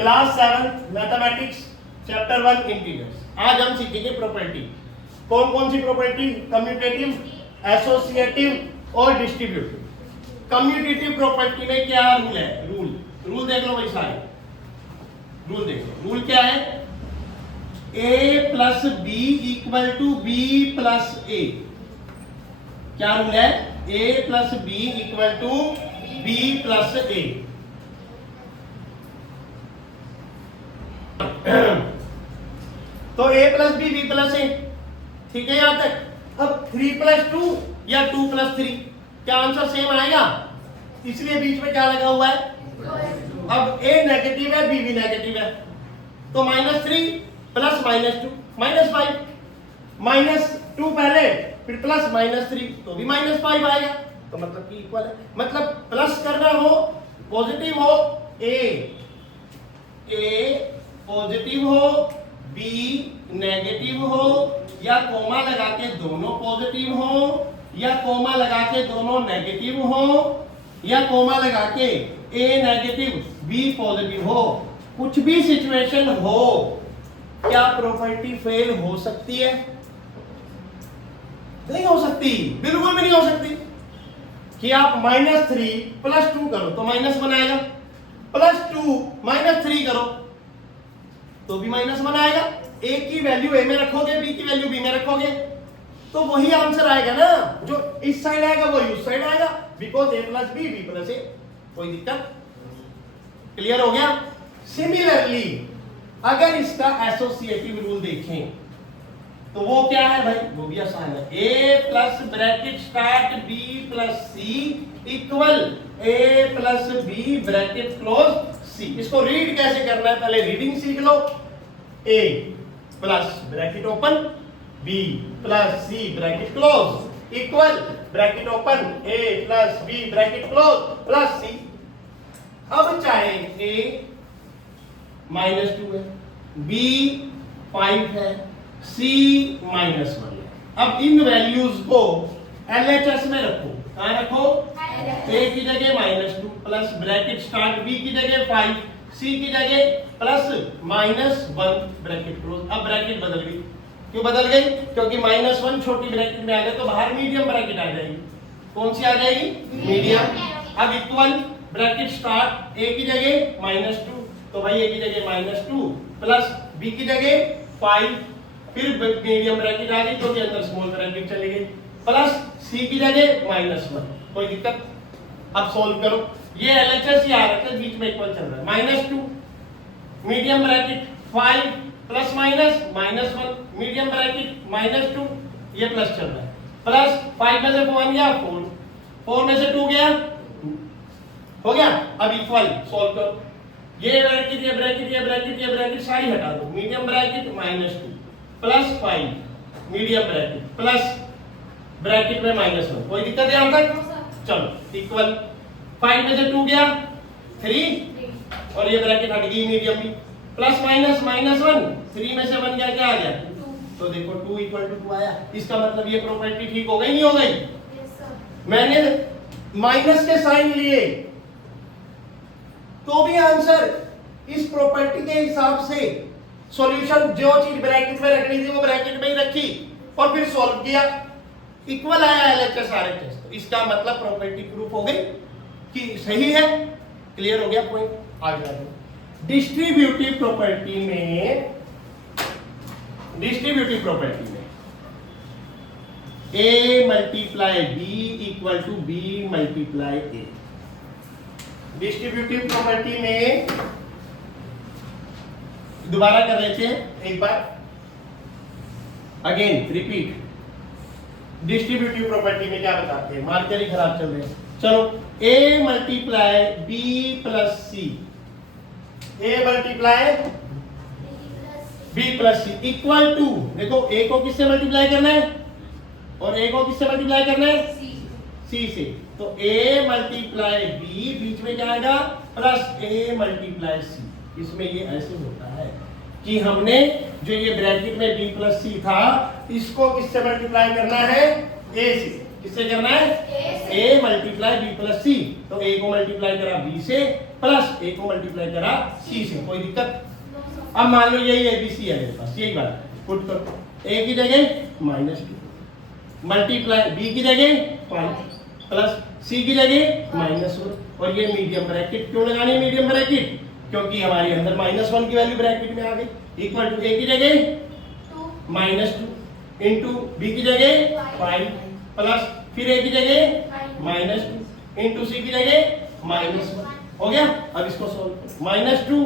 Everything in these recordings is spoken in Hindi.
Class 7 mathematics chapter 1 integers. आज हम सीखेंगे प्रॉपर्टी। कौन कौन सी प्रॉपर्टी? कम्यूटेटिव, एसोसिएटिव और डिस्ट्रीब्यूटिव। कम्यूटेटिव प्रॉपर्टी में क्या रूल है? रूल देख लो भाई सारे, रूल देख लो। रूल क्या है? a plus B equal to B plus A. क्या रूल है? a plus B equal to B plus A. तो a plus B B plus A, ठीक है यहां तक। अब 3 प्लस 2 या 2 प्लस 3, क्या आंसर सेम आएगा? इसलिए बीच में क्या लगा हुआ है? अब a नेगेटिव है, b भी नेगेटिव है, तो -3 प्लस -2 -5, -2 पहले फिर प्लस -3 तो भी -5 आएगा, तो मतलब कि इक्वल है। मतलब प्लस करना हो, पॉजिटिव हो, a पॉजिटिव हो, b नेगेटिव हो, या कोमा लगा के दोनों पॉजिटिव हो, या कोमा लगा के दोनों नेगेटिव हो, या कोमा लगा के a नेगेटिव b पॉजिटिव हो, कुछ भी सिचुएशन हो, क्या प्रॉपर्टी फेल हो सकती है? नहीं हो सकती, बिल्कुल भी नहीं हो सकती। कि आप -3 प्लस 2 करो तो -1 आएगा, +2 -3 करो तो भी -1 आएगा। a की वैल्यू a में रखोगे, b की वैल्यू b में रखोगे, तो वही आंसर आएगा ना। जो इस साइड आएगा वही उस साइड आएगा, because a plus b b plus a। कोई दिक्कत? क्लियर हो गया? सिमिलरली अगर इसका एसोसिएटिव रूल देखें तो वो क्या है भाई? वो भी आसान है। a plus bracket start b plus c equal a plus b bracket close c। इसको रीड कैसे करना है पहले रीडिंग सीख लो। a plus bracket open b plus c bracket close equal bracket open a plus b bracket close plus c। अब चाहे a -2 है, b 5 है, c -1 है। अब इन वैल्यूज को LHS में रखो। कहां रखो? a की जगह -2 प्लस ब्रैकेट स्टार्ट b की जगह 5, c की जगह प्लस -1 ब्रैकेट क्लोज। अब ब्रैकेट बदल गई। क्यों बदल गई? क्योंकि -1 छोटी ब्रैकेट में आ गया तो बाहर मीडियम ब्रैकेट आ जाएगी। कौन सी आ जाएगी? मीडियम। अब इक्वल ब्रैकेट स्टार्ट a की जगह -2, तो भाई a की जगह -2 प्लस b की जगह 5, फिर मीडियम ब्रैकेट आ गई तो के अंदर स्मॉल ब्रैकेट चली गई, प्लस c की जगह -1। कोई दिक्कत? अब सॉल्व करो। ये LHS ही आ रखा है, बीच में इक्वल चल रहा है। -2 medium bracket 5 plus minus -1 medium bracket -2, ये प्लस चल रहा है, प्लस 5 में से 1 गया 4, 4 में से 2 गया, हो गया। अब इक्वल सॉल्व करो। ये ब्रैकेट ये ब्रैकेट ये ब्रैकेट ये ब्रैकेट सारी हटा दो। Medium bracket -2 plus 5 medium bracket plus bracket में -1। कोई दिक्कत है यहां तक? चलो इक्वल 5 में से 2 गया 3, और ये ब्रैकेट हट गई मीडियम भी, प्लस माइनस -1, 3 में से 1 गया, क्या आ गया? 2। तो देखो 2 = 2 आया। इसका मतलब ये प्रॉपर्टी ठीक हो गई नहीं हो गई? मैंने माइनस के साइन लिए तो भी आंसर इस प्रॉपर्टी के हिसाब से सॉल्यूशन, जो चीज ब्रैकेट में रखनी थी वो ब्रैकेट में ही रखी और फिर सॉल्व किया, इक्वल आया LHS RHS। तो इसका मतलब प्रॉपर्टी प्रूफ हो गई कि सही है। क्लियर हो गया पॉइंट? आगे बढ़ो। डिस्ट्रीब्यूटिव प्रॉपर्टी में a multiply b equal to b multiply a। Distributive property में दोबारा कर लेते हैं एक बार, अगेन रिपीट। डिस्ट्रीब्यूटिव प्रॉपर्टी में क्या बताते हैं? मार्कर ही खराब चल रहे हैं। चलो a multiply b plus c, a multiply b plus c equal to, देखो a को किससे मल्टीप्लाई करना है और a को किससे मल्टीप्लाई करना है? c से। तो a मल्टीप्लाई b, बीच में क्या आएगा? Plus a multiply c। इसमें ये ऐसे होता है कि हमने जो ये ब्रैकेट में b प्लस c था, इसको किससे मल्टीप्लाई करना है? a से। किससे करना है? a multiply b plus c। तो a को मल्टीप्लाई करा b से प्लस a को मल्टीप्लाई करा c से, कोई दिक्कत? अब मान लो यही abc है मेरे पास, यही बात पुट करो। a की जगह -2 मल्टीप्लाई b की जगह 5 प्लस c की जगह -1, और ये मीडियम ब्रैकेट क्यों लगानी है? मीडियम ब्रैकेट क्योंकि हमारे अंदर -1 की वैल्यू ब्रैकेट में आ गई, इक्वल टू a की जगह -2 इंटू b की जगह 5 प्लस फिर a की जगह -2 इंटू c की जगह -1। हो गया? अब इसको सोल्व करो। -2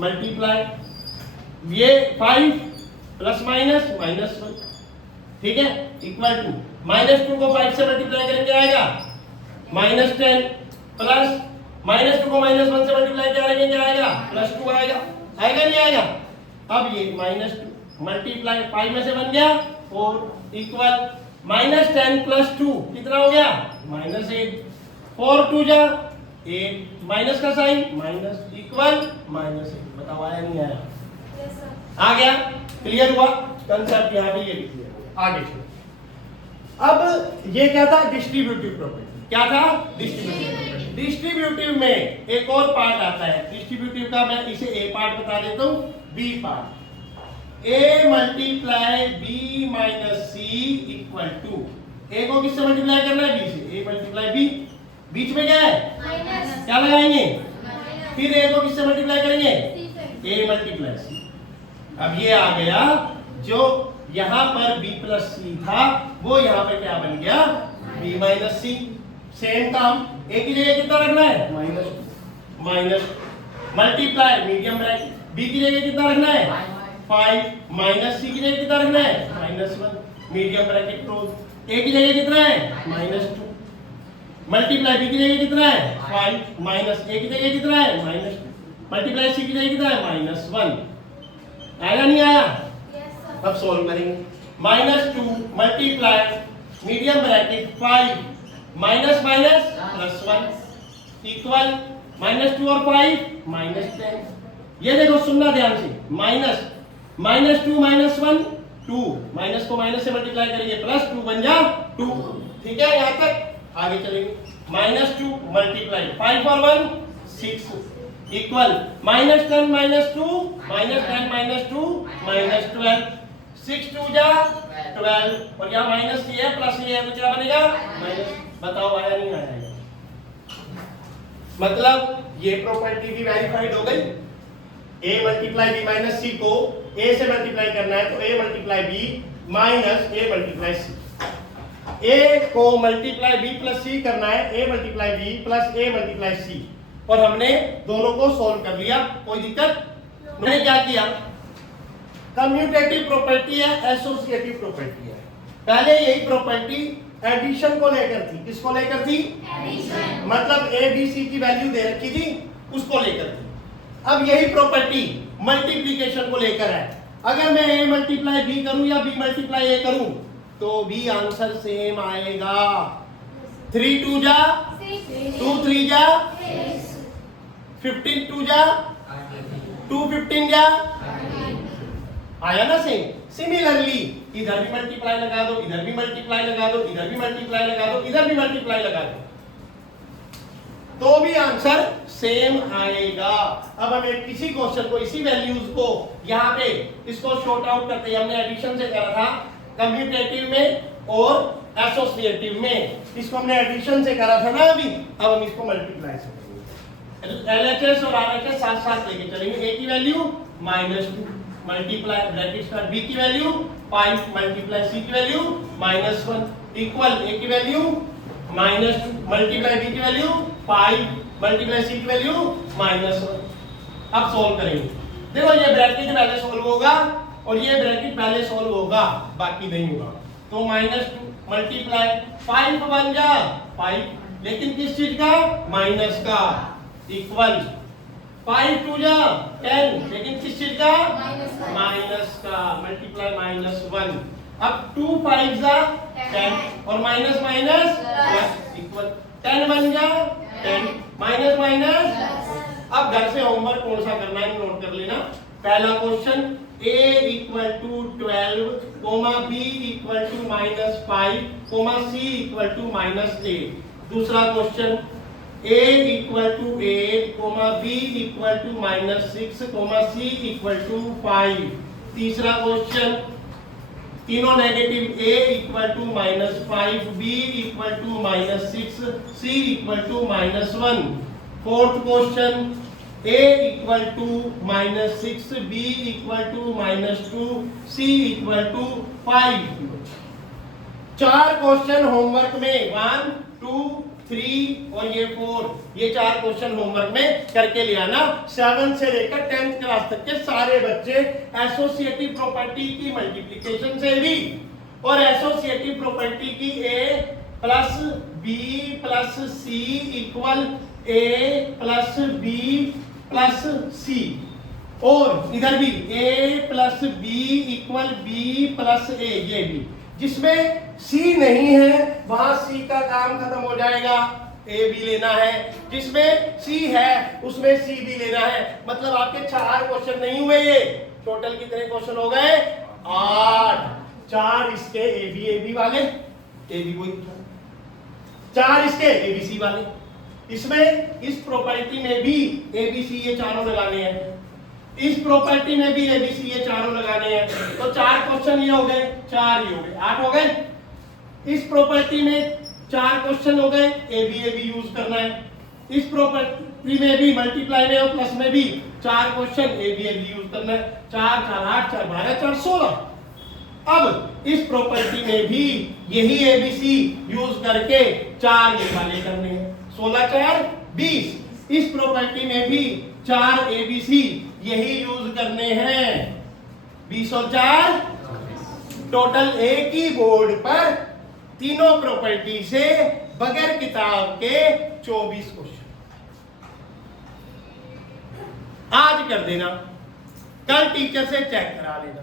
मल्टीप्लाई ये 5 प्लस माइनस -1, ठीक है, इक्वल टू -2 को 5 से मल्टीप्लाई करेंगे आएगा -10 प्लस -2 को -1 से मल्टीप्लाई करेंगे क्या आएगा? +2 आएगा। आएगा नहीं आएगा? अब ये -2 मल्टीप्लाई 5 में से बन गया 4 इक्वल -10 प्लस 2 कितना हो गया? -8। 4 2 जा 8 माइनस का साइन माइनस इक्वल -8। बताओ आया नहीं आया? आ गया? क्लियर हुआ कंसेप्ट? यहाँ पे ये लिख दिया। आगे चलो। अब ये क्या था? Distributive property. क्या था? डिस्ट्रीब्यूटिव। डिस्ट्रीब्यूटिव में एक और पार्ट आता है डिस्ट्रीब्यूटिव का, मैं इसे ए पार्ट बता देता हूं, B part. a multiply b minus c equal to, a को किससे मल्टीप्लाई करना है? b से। a मल्टीप्लाई b, बीच में क्या है? माइनस। क्या लगाएंगे? फिर a को किससे मल्टीप्लाई करेंगे? a multiply c। अब ये आ गया, जो यहां पर b प्लस c था वो यहां पे क्या बन गया? b minus c। सेम काम, a की जगह कितना रखना है? Minus multiply medium bracket, b की जगह कितना रखना है? 5 माइनस c की जगह कितना रखना है? -1 मीडियम ब्रैकेट क्लोज। a की जगह कितना है? -2 मल्टीप्लाई b की जगह कितना है? 5 माइनस a की जगह कितना है? -2 मल्टीप्लाई c की जगह कितना है? -1। आया नहीं आया? अब सॉल्व करेंगे। -2 multiply medium bracket 5 minus minus +1 equal -2 और 5 -10। ये देखो सुनना ध्यान से, -2 -1 2, माइनस को माइनस से मल्टीप्लाई करेंगे +2 बन जा 2। ठीक है? यहां तक आगे चलेंगे। -2 मल्टीप्लाई 5 और 1 6 इक्वल -10 -2 -10 -2 -12 6 2 जा 12, और यहाँ माइनस ये है प्लस ये है तो क्या बनेगा? माइनस। बताओ आया नहीं आया? मतलब ये प्रॉपर्टी भी वेरीफाइड हो गई। a multiply b minus c को a से मल्टीप्लाई करना है तो a multiply b minus a multiply c। a को मल्टीप्लाई b प्लस c करना है, a multiply b plus a multiply c, और हमने दोनों को सॉल्व कर लिया, कोई दिक्कत? मैंने क्या किया? कम्यूटेटिव प्रॉपर्टी है, एसोसिएटिव प्रॉपर्टी है। पहले यही प्रॉपर्टी एडिशन को लेकर थी। किसको लेकर थी? एडिशन। मतलब a b c की वैल्यू दे रखी थी, उसको लेकर थी। अब यही प्रॉपर्टी मल्टीप्लिकेशन को लेकर है। अगर मैं a मल्टीप्लाई b करूं या b मल्टीप्लाई a करूं तो भी आंसर सेम आएगा। 3 2 जा 2 3 जा 15 2 जा 2 15 जा, आया ना सेम? सिमिलरली इधर भी मल्टीप्लाई लगा दो, इधर भी मल्टीप्लाई लगा दो, इधर भी मल्टीप्लाई लगा दो, इधर भी मल्टीप्लाई लगा दो, तो भी आंसर सेम आएगा। अब हमें किसी क्वेश्चन को, इसी वैल्यूज को यहाँ पे इसको शॉर्ट आउट करते हैं। हमने एडिशन से करा था कम्यूटेटिव में और एसोसिएटिव में, इसको हमने एडिशन से करा था ना अभी। अब हम इसको मल्टीप्लाई से करेंगे। एलएचएस और आरएचएस साथ साथ लेके चलेंगे। ए की value -2 multiply bracket start b की वैल्यू 5 मल्टीप्लाई c की वैल्यू -1 इक्वल a की वैल्यू -2 मल्टीप्लाई b की वैल्यू 5 मल्टीप्लाई c की वैल्यू -1। अब सॉल्व करेंगे। देखो ये ब्रैकेट पहले सॉल्व होगा और ये ब्रैकेट पहले सॉल्व होगा, बाकी नहीं होगा। तो -2 मल्टीप्लाई 5 बन जा 5, लेकिन किस चीज का? माइनस का, इक्वल 5 2 जा 10, लेकिन किस चीज का? माइनस का, मल्टीप्लाई -1। अब 2 5 जा 10 और माइनस माइनस प्लस इक्वल 10 बन जा 10 माइनस माइनस अब घर से होमवर्क कौन सा करना है नोट कर लेना। पहला question a equal to 12 comma b equal to -5 comma c equal to -8। दूसरा question a equal to 8 comma b equal to -6 comma c equal to 5। तीसरा क्वेश्चन तीनों negative a equal to -5 b equal to -6 c equal to -1। Fourth question a equal to -6 b equal to -2 c equal to 5। चार क्वेश्चन होमवर्क में 1 2 3 और ये 4, ये चार क्वेश्चन होमवर्क में करके ले आना। 7 से लेकर 10th क्लास तक के सारे बच्चे एसोसिएटिव प्रॉपर्टी की मल्टीप्लिकेशन से भी और एसोसिएटिव प्रॉपर्टी की a plus b plus c equal a plus b plus c, और इधर भी a plus b equal b plus a, ये भी जिसमें c नहीं है वहां c का काम खत्म हो जाएगा, a भी लेना है। जिसमें c है उसमें c भी लेना है। मतलब आपके 4 क्वेश्चन नहीं हुए, ये टोटल कितने क्वेश्चन हो गए 8। 4 इसके a b वाले, a b कोई 4 इसके a b c वाले। इसमें इस प्रॉपर्टी में भी a b c ये चारों लगाने हैं, इस प्रॉपर्टी में भी a b c ये चारों लगाने हैं। तो 4 क्वेश्चन ये हो गए, 4 ये हो गए, 8 हो गए। इस प्रॉपर्टी में 4 क्वेश्चन हो गए, a b यूज करना है। इस प्रॉपर्टी में भी मल्टीप्लाई में और प्लस में भी 4 क्वेश्चन a b यूज करना है। 4 4 8 4 12 4 16। अब इस प्रॉपर्टी में भी यही ABC यूज करके 4 ये वाले करने हैं। 16 4 20। इस प्रॉपर्टी में भी 4 ABC यही यूज करने हैं। 20 और 4 टोटल एक ही बोर्ड पर तीनों प्रॉपर्टी से बगैर किताब के 24 क्वेश्चन। आज कर देना, कल टीचर से चेक करा लेना।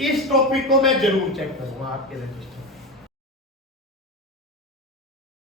इस टॉपिक को मैं जरूर चेक करूंगा आपके रजिस्टर।